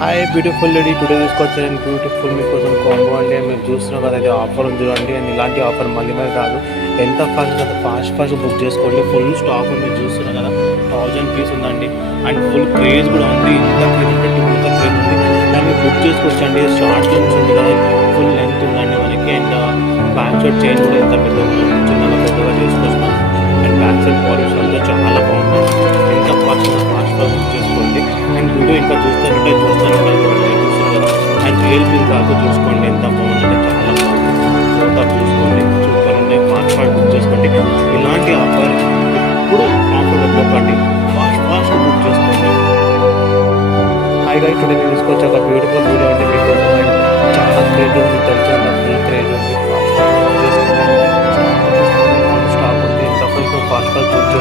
Hi beautiful lady, today తీసుకొచ్చాను beautiful మీకోసం combo అండి. మీరు చూస్తున్నారు కదా, ఇది ఆఫర్ ఉంది చూడండి. అండ్ ఇలాంటి ఆఫర్ మళ్ళీ మీద రాదు. ఎంత ఫాస్ట్ అంత ఫాస్ట్ బుక్ చేసుకోండి. ఫుల్ స్టాక్ ఉంది, మీరు చూస్తున్నారు కదా, 1000 పీస్ ఉందండి. అండ్ ఫుల్ క్రేజ్ కూడా ఉంది. ఇంత క్రేజ్ ఉంటే ఇంత క్రేజ్ ఉంది. దాన్ని బుక్ చేసుకోవచ్చండి. షార్ట్ నుంచి ఉంది కదా, ఫుల్ లెంత్ ఉందండి మనకి. అండ్ బ్యాక్ సైడ్ చైన్ కూడా ఎంత పెద్దగా ఉంది, చిన్నగా పెద్దగా చేసుకోవచ్చు మనం. అండ్ బ్యాక్ సైడ్ పాలిష్ అంతా చాలా బాగుంటుంది. ఎంత ఫాస్ట్ బుక్ చేసుకోండి. అండ్ వీడియో ఇంకా చూస్తున్నారు కదా. అండ్ రియల్ పిన్ కాదు, చూసుకోండి ఎంత బాగుందంటే చాలా బాగుంది. ఫోటో చూసుకోండి, సూపర్ ఉన్నాయి. ఫాస్ట్ బుక్ చేసుకోండి. ఇలాంటి ఆఫర్ ఎప్పుడు ఆఫర్ వద్దొకండి, ఫాస్ట్ బుక్ చేసుకోండి. హాయ్ గైస్, టుడే నేను తీసుకొచ్చాక బ్యూటిఫుల్ వీడియో అండి మీకోసం. అండ్ చాలా క్రేజ్ ఉంది, తెలిసిందా, ఫుల్ క్రేజ్ ఉంది. ఫాస్ట్ బుక్ చేసుకోండి. స్టాక్ ఉంది, ఎంత ఫుల్ ఫాస్ట్ బుక్ చేసుకోండి.